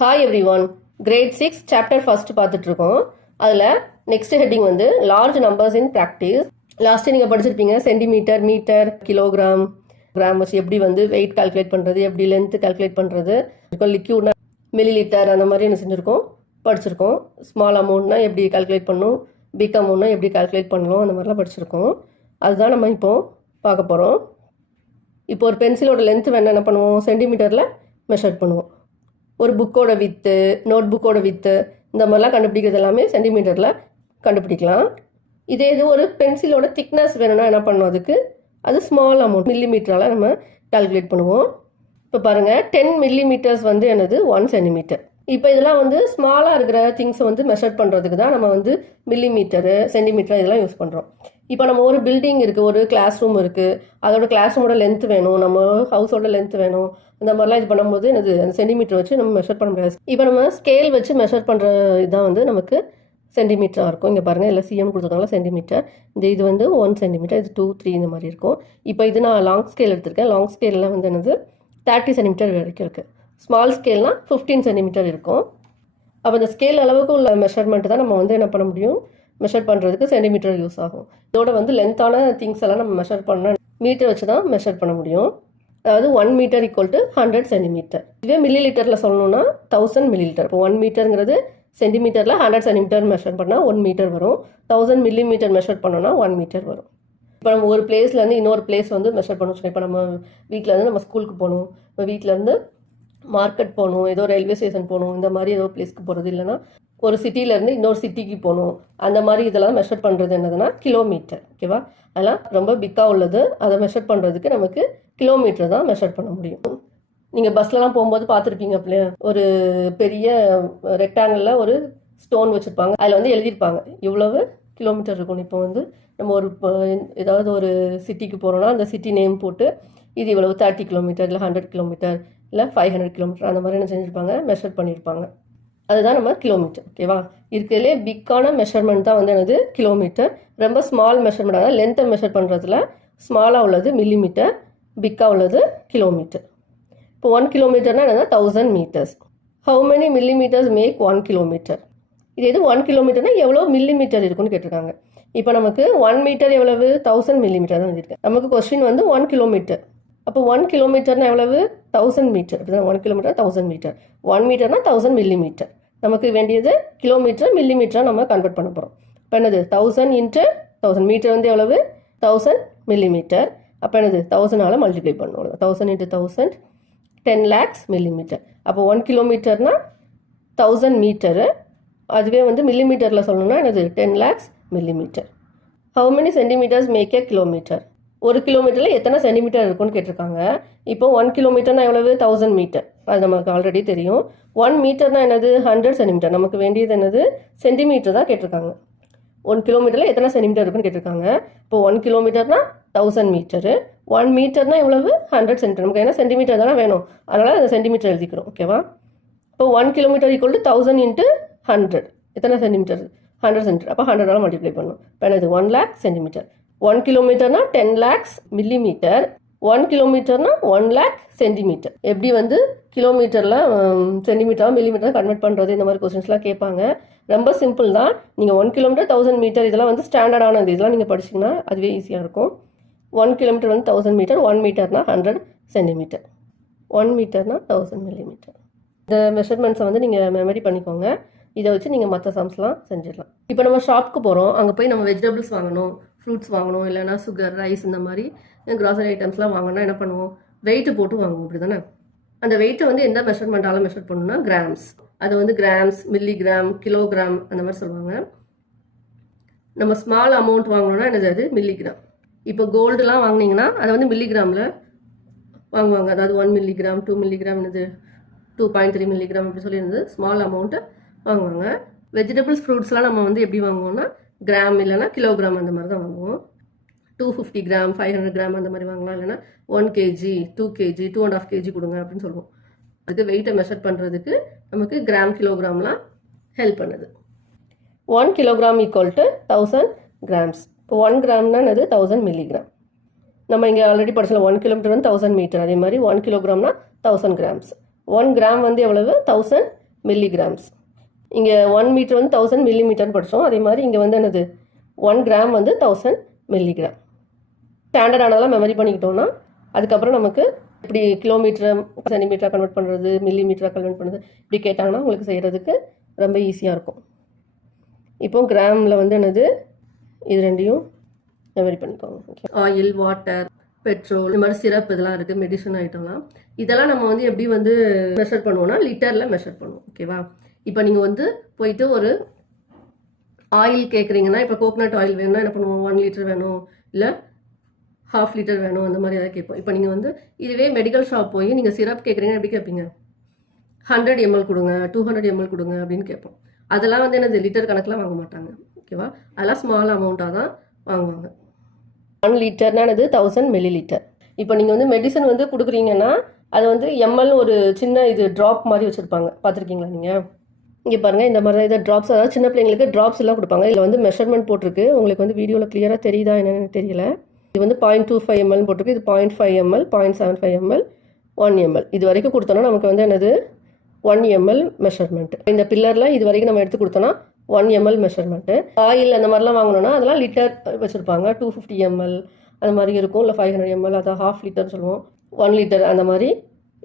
Hi everyone, grade 6 chapter first பார்த்துட்ருக்கோம். அதில் next heading வந்து large numbers in practice. Last நீங்கள் படிச்சிருப்பீங்க சென்டிமீட்டர், மீட்டர், கிலோகிராம், கிராம் வச்சு எப்படி வந்து வெயிட் கால்குலேட் பண்ணுறது, எப்படி லென்த்து கால்குலேட் பண்ணுறது, லிக்யூட்னா மில்லி லிட்டர் அந்த மாதிரி என்ன செஞ்சுருக்கோம், படிச்சிருக்கோம். ஸ்மால் அமௌண்ட்னா எப்படி கால்குலேட் பண்ணணும், பிக் அமௌண்ட்னா எப்படி கால்குலேட் பண்ணணும், அந்த மாதிரிலாம் படிச்சிருக்கோம். அதுதான் நம்ம இப்போது பார்க்க போகிறோம். இப்போ ஒரு பென்சிலோட லென்த்து வேணால் என்ன பண்ணுவோம், சென்டிமீட்டரில் மெஷர் பண்ணுவோம். ஒரு புக்கோட வித்து, நோட் புக்கோட வித்து, இந்த மாதிரிலாம் கண்டுபிடிக்கிறது எல்லாமே சென்டிமீட்டரில் கண்டுபிடிக்கலாம். இதே இது ஒரு பென்சிலோட திக்னஸ் வேணும்னா என்ன பண்ணுவோம், அதுக்கு அது ஸ்மால் அமௌண்ட் மில்லிமீட்டரால் நம்ம கால்குலேட் பண்ணுவோம். இப்போ பாருங்கள், 10 மில்லிமீட்டர்ஸ் வந்து என்னது 1 சென்டிமீட்டர். இப்போ இதெல்லாம் வந்து ஸ்மாலாக இருக்கிற திங்ஸை வந்து மெஷர் பண்ணுறதுக்கு தான் நம்ம வந்து மில்லிமீட்டரு, சென்டிமீட்டர் இதெல்லாம் யூஸ் பண்ணுறோம். இப்போ நம்ம ஒரு பில்டிங் இருக்குது, ஒரு கிளாஸ் ரூம் இருக்குது, அதோட கிளாஸ் ரூமோட லென்த் வேணும், நம்ம ஹவுஸோட லென்த் வேணும், இந்த மாதிரிலாம் இது பண்ணும்போது என்னது அந்த சென்டிமீட்டர் வச்சு நம்ம மெஷர் பண்ண முடியாது. இப்போ நம்ம ஸ்கேல் வச்சு மெஷர் பண்ணுற இதுதான் வந்து நமக்கு சென்டிமீட்டராக இருக்கும். இங்கே பாருங்கள், இல்லை சிஎம் கொடுத்துருக்காங்களா சென்டிமீட்டர். இது வந்து 1 சென்டிமீட்டர், இது 2, 3 இந்த மாதிரி இருக்கும். இப்போ இது நான் லாங் ஸ்கேல் எடுத்திருக்கேன். லாங் ஸ்கேலில் வந்து என்னது 30 சென்டிமீட்டர் வரைக்கும் இருக்குது. ஸ்மால் ஸ்கேல்னால் 15 சென்டிமீட்டர் இருக்கும். அப்போ இந்த ஸ்கேல் அளவுக்கு உள்ள மெஷர்மெண்ட் தான் நம்ம வந்து என்ன பண்ண முடியும், மெஷர் பண்ணுறதுக்கு சென்டிமீட்டர் யூஸ் ஆகும். இதோட வந்து லென்த்தான திங்ஸ் எல்லாம் நம்ம மெஷர் பண்ண மீட்டர் வச்சு தான் மெஷர் பண்ண முடியும். அதாவது 1 மீட்டர் ஈக்குவல் டு 100 சென்டிமீட்டர். இதே மில்லி லிட்டரில் சொல்லணும்னா 1000 மில்லி லிட்டர். இப்போ 1 மீட்டருங்கிறது சென்டிமீட்டரில் 100 சென்டிமீட்டர் மெஷர் பண்ணால் 1 மீட்டர் வரும். 1000 மில்லி மீட்டர் மெஷர் பண்ணோன்னா 1 மீட்டர் வரும். இப்போ நம்ம ஒரு பிளேஸ்லேருந்து இன்னொரு பிளேஸ் வந்து மெஷர் பண்ண வச்சுக்கோங்க. இப்போ நம்ம வீட்டிலேருந்து நம்ம ஸ்கூலுக்கு போகணும், இப்போ வீட்டிலேருந்து மார்க்கெட் போகணும், ஏதோ ரயில்வே ஸ்டேஷன் போகணும், இந்த மாதிரி ஏதோ பிளேஸ்க்கு போகிறது, இல்லைனா ஒரு சிட்டிலேருந்து இன்னொரு சிட்டிக்கு போகணும், அந்த மாதிரி இதெல்லாம் மெஷர் பண்ணுறது என்னதுன்னா கிலோமீட்டர். ஓகேவா? அதெல்லாம் ரொம்ப பிக்காக உள்ளது, அதை மெஷர் பண்ணுறதுக்கு நமக்கு கிலோமீட்டர் தான் மெஷர் பண்ண முடியும். நீங்கள் பஸ்லலாம் போகும்போது பார்த்துருப்பீங்க, அப்படியே ஒரு பெரிய ரெக்டாங்கிளில் ஒரு ஸ்டோன் வச்சுருப்பாங்க, அதில் வந்து எழுதியிருப்பாங்க இவ்வளவு கிலோமீட்டர் இருக்கும். இப்போ வந்து நம்ம ஒரு ஏதாவது ஒரு சிட்டிக்கு போகிறோன்னா அந்த சிட்டி நேம் போட்டு இது இவ்வளவு 30 கிலோமீட்டர், இல்லை 100 கிலோமீட்டர், இல்லை 500 கிலோமீட்டர், அந்த மாதிரி என்ன செஞ்சுருப்பாங்க, மெஷர் பண்ணியிருப்பாங்க. அதுதான் நம்ம கிலோமீட்டர். ஓகேவா? இருக்கிறதுலே பிக்கான மெஷர்மெண்ட் தான் வந்து என்னது கிலோமீட்டர். ரொம்ப ஸ்மால் மெஷர்மெண்ட், அதாவது லென்த்தை மெஷர் பண்ணுறதுல ஸ்மாலாக உள்ளது மில்லிமீட்டர், பிக்காக உள்ளது கிலோமீட்டர். இப்போ 1 கிலோமீட்டர்னால் என்னன்னா 1000 metres. How many millimetres make 1 kilometre? இது 1 கிலோமீட்டர்னால் எவ்வளோ மில்லிமீட்டர் இருக்குன்னு கேட்டிருக்காங்க. இப்போ நமக்கு 1 மீட்டர் எவ்வளவு, 1000 மில்லிமீட்டர் தான் எழுதியிருக்கேன். நமக்கு கொஸ்டின் வந்து 1 கிலோமீட்டர். அப்போ 1 கிலோமீட்டர்னா எவ்வளவு, 1000 மீட்டர். அப்படிதான் 1 கிலோமீட்டர் 1000 மீட்டர். 1 மீட்டர்னா 1000 மில்லிமீட்டர். நமக்கு வேண்டியது கிலோமீட்டர் மில்லிமீட்டராக நம்ம கன்வெர்ட் பண்ண போகிறோம். இப்போ என்னது 1000 இன்ட்டு 1000 மீட்டர் வந்து எவ்வளவு, 1000 மில்லிமீட்டர். அப்போ என்னது 1000ஆல் மல்டிப்ளை பண்ணணும். 1000 இன்ட்டு 1000 10 lakhs மில்லிமீட்டர். அப்போ 1 கிலோமீட்டர்னா 1000 மீட்டரு. அதுவே வந்து மில்லிமீட்டரில் சொல்லணும்னா என்னது 10 lakhs millimetre. How many centimetres make a kilometre? ஒரு கிலோமீட்டரில் எத்தனை சென்டிமீட்டர் இருக்குன்னு கேட்டிருக்காங்க. இப்போ 1 கிலோமீட்டர்னா எவ்வளவு, 1000 மீட்டர். அது நமக்கு ஆல்ரெடி தெரியும். 1 மீட்டர்னா என்னது 100 சென்டிமீட்டர். நமக்கு வேண்டியது என்னது சென்டிமீட்டர் தான் கேட்டிருக்காங்க. 1 கிலோமீட்டரில் எத்தனை சென்டிமீட்டர் இருக்குன்னு கேட்டிருக்காங்க. இப்போ 1 கிலோமீட்டர்னா 1000 மீட்டரு. 1 மீட்டர்னா எவ்வளவு, 100 சென்டிமீட்டர். நமக்கு என்ன சென்டிமீட்டர் தானே வேணும், அதனால் அந்த சென்டிமீட்டர் எழுதிக்கிறோம். ஓகேவா? இப்போ 1 கிலோமீட்டர் ஈக்குவல் டு 1000 இன்ட்டு 100 எத்தனை சென்டிமீட்டர், 100 சென்டிமீட்டர். அப்போ 100ஆல் மல்டிப்ளை பண்ணணும். இப்போ என்னது 1 lakh centimetre. 1 கிலோமீட்டர்னா 10 lakhs millimetre. 1 கிலோமீட்டர்னா 1 lakh centimetre. எப்படி வந்து கிலோமீட்டரில் சென்டிமீட்டராக மில்லிமீட்டராக கன்வெர்ட் பண்ணுறது, இந்த மாதிரி கொஸ்டின்ஸ்லாம் கேட்பாங்க. ரொம்ப சிம்பிள் தான். நீங்கள் 1 கிலோமீட்டர் 1000 மீட்டர் இதெல்லாம் வந்து ஸ்டாண்டர்டானது, இதெல்லாம் நீங்கள் படிச்சிங்கன்னா அதுவே ஈஸியாக இருக்கும். 1 கிலோமீட்டர் வந்து 1000 மீட்டர், 1 மீட்டர்னா 100 சென்டிமீட்டர், 1 மீட்டர்னா 1000 மில்லிமீட்டர். இந்த மெஷர்மெண்ட்ஸை வந்து நீங்கள் மெமரி பண்ணிக்கோங்க. இதை வச்சு நீங்கள் மற்ற சம்ஸ்லாம் செஞ்சிடலாம். இப்போ நம்ம ஷாப்புக்கு போகிறோம், அங்கே போய் நம்ம வெஜிடபிள்ஸ் வாங்கணும், ஃப்ரூட்ஸ் வாங்கணும், இல்லைனா சுகர், ரைஸ், இந்த மாதிரி க்ராசரி ஐட்டம்ஸ்லாம் வாங்கினா என்ன பண்ணுவோம், வெயிட்டு போட்டு வாங்குவோம். அப்படி தானே? அந்த வெயிட்டை வந்து எந்த மெஷர்மெண்ட்டால் மெஷர் பண்ணணும்னா கிராம்ஸ். அது வந்து கிராம்ஸ், மில்லிகிராம், கிலோகிராம் அந்த மாதிரி சொல்லுவாங்க. நம்ம ஸ்மால் அமௌண்ட் வாங்கணும்னா என்னது, அது மில்லிகிராம். இப்போ கோல்டுலாம் வாங்கினீங்கன்னா அதை வந்து மில்லிகிராமில் வாங்குவாங்க. அதாவது 1 மில்லிகிராம், 2 மில்லிகிராம், என்னது 2.3 மில்லிகிராம் அப்படி சொல்லியிருந்தது ஸ்மால் அமௌண்ட்டை வாங்குவாங்க. வெஜிடபிள்ஸ், ஃப்ரூட்ஸ்லாம் நம்ம வந்து எப்படி வாங்குவோம்னா கிராம் இல்லைனா கிலோகிராம் அந்த மாதிரி தான் வாங்குவோம். 250 கிராம், 500 கிராம் அந்த மாதிரி வாங்கலாம். இல்லைனா 1 kg, 2 kg, 2.5 kg கொடுங்க அப்படின்னு சொல்லுவோம். அதுக்கு வெயிட்டை மெஷர் பண்ணுறதுக்கு நமக்கு கிராம், கிலோகிராம்லாம் ஹெல்ப் பண்ணுது. 1 கிலோகிராம் ஈக்குவல் டு 1000 கிராம்ஸ். இப்போ 1 கிராம்னா அது 1000 மில்லிகிராம். நம்ம இங்கே ஆல்ரெடி படிச்சல 1 கிலோமீட்டர் வந்து 1000 மீட்டர். அதே மாதிரி 1 கிலோகிராம்னா 1000 கிராம்ஸ். 1 கிராம் வந்து எவ்வளவு, 1000 மில்லிகிராம்ஸ். இங்கே 1 மீட்டர் வந்து 1000 மில்லிமீட்டர்னு படித்தோம். அதே மாதிரி இங்கே வந்து என்னது 1 கிராம் வந்து 1000 மில்லிகிராம். ஸ்டாண்டர்ட் ஆனதெல்லாம் மெமரி பண்ணிக்கிட்டோம்னா அதுக்கப்புறம் நமக்கு இப்படி கிலோமீட்டர் சென்டிமீட்டராக கன்வெர்ட் பண்ணுறது, மில்லிமீட்டராக கன்வெர்ட் பண்ணுறது இப்படி கேட்டாங்கன்னா உங்களுக்கு செய்கிறதுக்கு ரொம்ப ஈஸியாக இருக்கும். இப்போ கிராமில் வந்து என்னது இது ரெண்டையும் மெமரி பண்ணிக்கோங்க. ஆயில், வாட்டர், பெட்ரோல், இந்த மாதிரி சிரப் இதெல்லாம் இருக்குது, மெடிசன் ஐட்டம்லாம். இதெல்லாம் நம்ம வந்து எப்படி வந்து மெஷர் பண்ணுவோம்னா லிட்டரில் மெஷர் பண்ணுவோம். ஓகேவா? இப்போ நீங்கள் வந்து போயிட்டு ஒரு ஆயில் கேட்குறீங்கன்னா, இப்போ கோகனட் ஆயில் வேணும்னா என்ன பண்ணுவோம், 1 லிட்டர் வேணும், இல்லை 1/2 லிட்டர் வேணும், அந்த மாதிரி ஏதாவது கேட்போம். இப்போ நீங்கள் வந்து இதுவே மெடிக்கல் ஷாப் போய் நீங்கள் சிரப் கேட்குறீங்கன்னா எப்படி கேட்பீங்க, 100 ml கொடுங்க, 200 ml கொடுங்க அப்படின்னு கேட்போம். அதெல்லாம் வந்து என்னது லிட்டர் கணக்கில் வாங்க மாட்டாங்க. ஓகேவா? அதெல்லாம் ஸ்மால் அமௌண்ட்டாக தான் வாங்குவாங்க. 1 லிட்டர்னா என்னது 1000 மில்லிலிட்டர். இப்போ நீங்கள் வந்து மெடிசன் வந்து கொடுக்குறீங்கன்னா அது வந்து எம்எல் ஒரு சின்ன இது ட்ராப் மாதிரி வச்சுருப்பாங்க, பார்த்துருக்கீங்களா நீங்கள்? இங்கே பாருங்கள், இந்த மாதிரி இதை ட்ராப்ஸ், அதாவது சின்ன பிள்ளைங்களுக்கு ட்ராப்ஸ் எல்லாம் கொடுப்பாங்க. இதில் வந்து மெஷர்மெண்ட் போட்டிருக்கு. உங்களுக்கு வந்து வீடியோவில் கிளியராக தெரியுதா என்னன்னு தெரியல. இது வந்து 0.25 ml போட்டிருக்கு. இது 0.5 ml, 0.75 ml, 1 ml. இது வரைக்கும் கொடுத்தோன்னா நமக்கு வந்து என்னது 1 ml மெஷர்மெண்ட். இந்த பில்லரில் இது வரைக்கும் நம்ம எடுத்து கொடுத்தோன்னா 1 ml மெஷர்மெண்ட்டு. ஆயில் அந்த மாதிரிலாம் வாங்கினோன்னா அதெல்லாம் லிட்டர் வச்சுருப்பாங்க. 250 ml அந்த மாதிரி இருக்கும், இல்லை 500 ml, அதை 1/2 லிட்டர் சொல்லுவோம், 1 லிட்டர் அந்த மாதிரி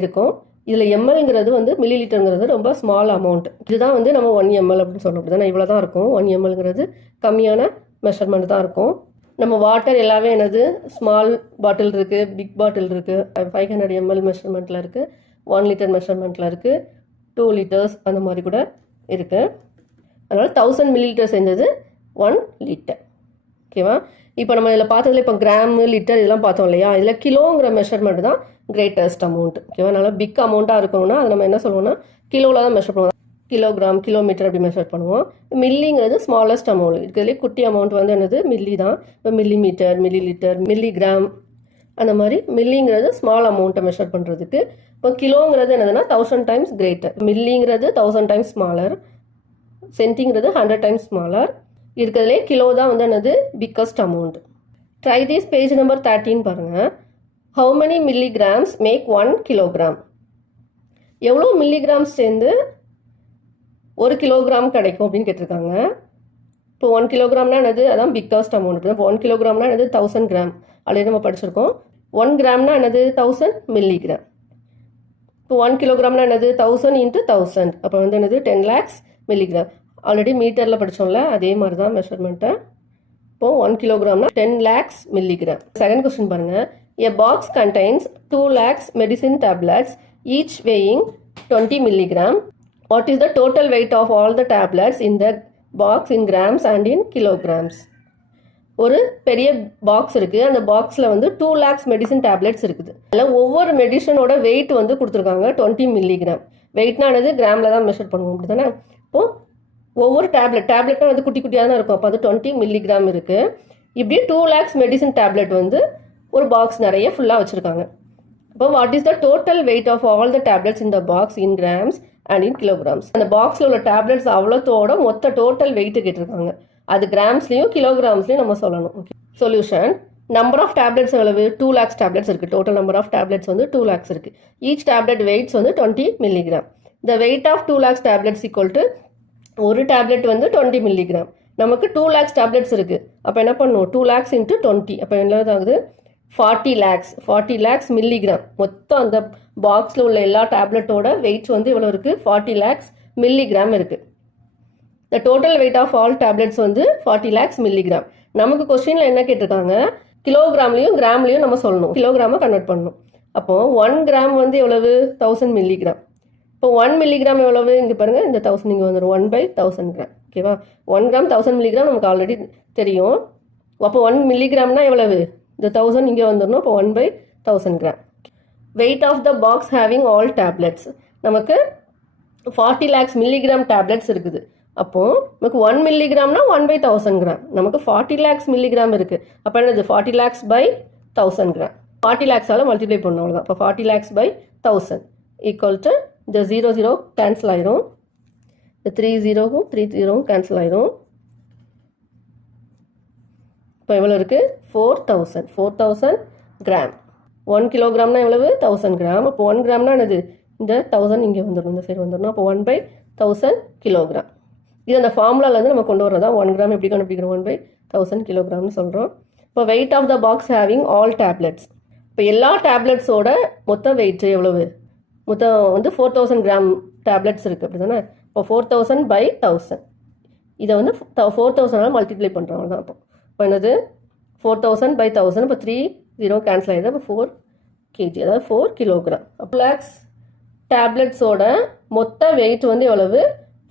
இருக்கும். இதில் எம்எல்ங்கிறது வந்து மில்லி லிட்டருங்கிறது ரொம்ப ஸ்மால் அமௌண்ட். இதுதான் வந்து நம்ம 1 ml அப்படின்னு சொல்லணும். அப்படி தானே, இவ்வளோ தான் இருக்கும். 1 mlங்கிறது கம்மியான மெஷர்மெண்ட் தான் இருக்கும். நம்ம வாட்டர் எல்லாமே என்னது ஸ்மால் பாட்டில் இருக்குது, பிக் பாட்டில் இருக்குது, 500 ml மெஷர்மெண்ட்டில் இருக்குது, 1 லிட்டர் மெஷர்மெண்ட்டில் இருக்குது, 2 லிட்டர்ஸ் அந்த மாதிரி கூட இருக்குது. அதனால் 1000 மில்லிலிட்டர் செஞ்சது 1 லிட்டர். ஓகேவா? இப்போ நம்ம இதில் பார்த்ததுல இப்போ கிராமு, லிட்டர் இதெல்லாம் பார்த்தோம் இல்லையா? இதில் கிலோங்கிற மெஷர்மெண்ட் தான் கிரேட்டஸ்ட் அமௌண்ட். ஓகேவா? நல்லா பிக் அமௌண்ட்டாக இருக்கணும்னா அது நம்ம என்ன சொல்லுவோம்னா கிலோவில் தான் மெஷர் பண்ணுவோம். கிலோகிராம், கிலோமீட்டர் அப்படி மெஷர் பண்ணுவோம். மில்லிங்கிறது ஸ்மாலஸ்ட் அமௌண்ட். இருக்கிறதுலே குட்டி அமௌண்ட் வந்து என்னது மில்லி தான். இப்போ மில்லிமீட்டர், மில்லிலிட்டர், மில்லிகிராம் அந்த மாதிரி மில்லிங்கிறது ஸ்மால் அமௌண்ட்டை மெஷர் பண்ணுறதுக்கு. இப்போ கிலோங்கிறது என்னதுன்னா 1000 டைம்ஸ் கிரேட்டர், மில்லிங்கிறது 1000 டைம்ஸ் ஸ்மாலர், சென்டிங்கிறது 100 டைம்ஸ் ஸ்மாலர். இருக்கிறதுலே கிலோ தான் வந்து என்னது biggest amount. Try this page number 13 பாருங்கள். How many milligrams make 1 kilogram? எவ்வளோ மில்லிகிராம்ஸ் சேர்ந்து 1 கிலோகிராம் கிடைக்கும் அப்படின்னு கேட்டிருக்காங்க. இப்போ 1 கிலோகிராம்னா என்னது, அதான் பிக்கஸ்ட் அமௌண்ட். இப்போ 1 கிலோகிராம்னா என்னது 1000 கிராம் அப்படின்னு நம்ம படிச்சிருக்கோம். 1 கிராம்னா என்னது 1000 மில்லிகிராம். இப்போ 1 கிலோகிராம்னா என்னது 1000 × 1000, அப்போ வந்து என்னது 10 lakhs மில்லிகிராம். ஆல்ரெடி மீட்டரில் படித்தோம்ல, அதே மாதிரி தான் மெஷர்மெண்ட்டை. இப்போ 1 கிலோகிராம்னா 10 lakhs மில்லிகிராம். செகண்ட் கொஸ்டின் பாருங்கள். A box contains 2 lakhs medicine tablets, each weighing 20 milligram. What is the total weight of all the tablets in the box in grams and in kilograms? ஒரு பெரிய box இருக்குது. அந்த பாக்ஸில் வந்து 2 lakhs medicine tablets இருக்குது. அதில் ஒவ்வொரு மெடிசனோட வெயிட் வந்து கொடுத்துருக்காங்க 20 மில்லிகிராம். வெயிட்னானது கிராமில் தான் மெஷர் பண்ணுவோம், அப்படி தானே? இப்போது ஒவ்வொரு டேப்லெட்னா வந்து குட்டி குட்டியாக தான் இருக்கும். அப்போ அது 20 மில்லிகிராம் இருக்குது. இப்படி 2 lakhs மெடிசன் டேப்லெட் வந்து ஒரு பாக்ஸ் நிறைய ஃபுல்லாக வச்சுருக்காங்க. இப்போ what is the total weight of all the tablets in the box in grams and in kilograms? அந்த பாக்ஸில் உள்ள டேப்லெட்ஸ் அவ்வளோத்தோட மொத்த டோட்டல் வெயிட்டு கேட்டிருக்காங்க. அது கிராம்ஸ்லையும் கிலோகிராம்ஸ்லையும் நம்ம சொல்லணும். Okay, solution. Number of tablets எவ்வளவு? 2 lakhs டேப்லெட்ஸ் இருக்குது. டோட்டல் நம்பர் ஆஃப் டேப்லெட்ஸ் வந்து 2 lakhs இருக்குது. ஈச் டேப்லெட் வெயிட்ஸ் வந்து 20 milligram. The weight of 2 lakhs tablets equal to ஒரு டேப்லெட் வந்து 20 மில்லிகிராம். நமக்கு 2 lakhs டேப்லெட்ஸ் இருக்குது. அப்போ என்ன பண்ணுவோம், 2 lakhs × 20, அப்போ என்ன ஆகுது 40 lakhs. 40 lakhs milligram. மொத்தம் அந்த பாக்ஸில் உள்ள எல்லா டேப்லெட்டோட வெயிட்ஸ் வந்து இவ்வளோ இருக்குது, 40 lakhs மில்லிகிராம் இருக்குது. The total weight of all tablets வந்து 40 lakhs மில்லிகிராம். நமக்கு கொஸ்டினில் என்ன கேட்டிருக்காங்க, கிலோகிராம்லையும் கிராம்லையும் நம்ம சொல்லணும், கிலோகிராமை கன்வெர்ட் பண்ணணும். அப்போது 1 கிராம் வந்து எவ்வளவு 1000 மில்லிகிராம். இப்போ 1 மில்லிகிராம் எவ்வளவு, இங்கே பாருங்கள், இந்த 1000 இங்கே வந்துடும், 1/1000 கிராம். ஓகேவா? 1 கிராம் 1000 மில்லிகிராம் நமக்கு ஆல்ரெடி தெரியும். அப்போ 1 மில்லிகிராம்னா எவ்வளவு, இந்த 1000 இங்கே வந்துடணும். இப்போ 1/1000 gram. Weight of the box having all tablets, நமக்கு 40 lakhs மில்லிகிராம் டேப்லெட்ஸ் இருக்குது. அப்போது நமக்கு 1 மில்லிகிராம்னா 1/1000 கிராம். நமக்கு 40 lakhs மில்லிகிராம் இருக்குது. அப்போ என்னது 40 lakhs/1000 கிராம். 40 lakhs-ஆல் மல்டிப்ளை பண்ணணும், அவ்வளோதான். இப்போ 40 lakhs/1000 ஈக்குவல் டு இந்த 0 0 கேன்சல் ஆயிரும், இந்த 3 0வும் 3 0வும் கேன்சல் ஆயிரும். இப்போ எவ்வளோ இருக்குது 4000 கிராம். 1 கிலோகிராம்னா எவ்வளவு 1000 கிராம். அப்போ 1 கிராம்னா என்னது இந்த 1000 இங்கே வந்துடும், இந்த சைடு வந்துடணும். அப்போ 1/1000 கிலோகிராம். இது அந்த ஃபார்முலாலேருந்து நம்ம கொண்டு வர்றதா 1 கிராம் எப்படி கண்டுபிடிக்கிறோம், 1/1000 கிலோகிராம்னு சொல்கிறோம். இப்போ weight of the box having all tablets. இப்போ எல்லா டேப்லெட்ஸோட மொத்த வெயிட் எவ்வளவு, மொத்தம் வந்து 4000 கிராம் டேப்லெட்ஸ் இருக்குது அப்படி தானே. இப்போ 4000/1000 இதை வந்து 4000 மல்டிப்ளை பண்ணுறோம் தான். இப்போ என்னது 4000/1000, இப்போ 3 0 கேன்சல் ஆகிடுது. அப்போ 4 kg, அதாவது 4 கிலோகிராம். ப்ளஸ் டேப்லெட்ஸோட மொத்த வெயிட் வந்து எவ்வளவு,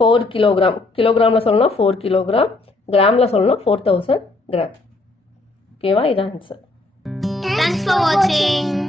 4 கிலோகிராம். கிலோகிராமில் சொல்லணும் 4 கிலோகிராம், கிராமில் சொல்லணும் 4000 கிராம். ஓகேவா, இதான் ஆன்சர். Thanks for watching.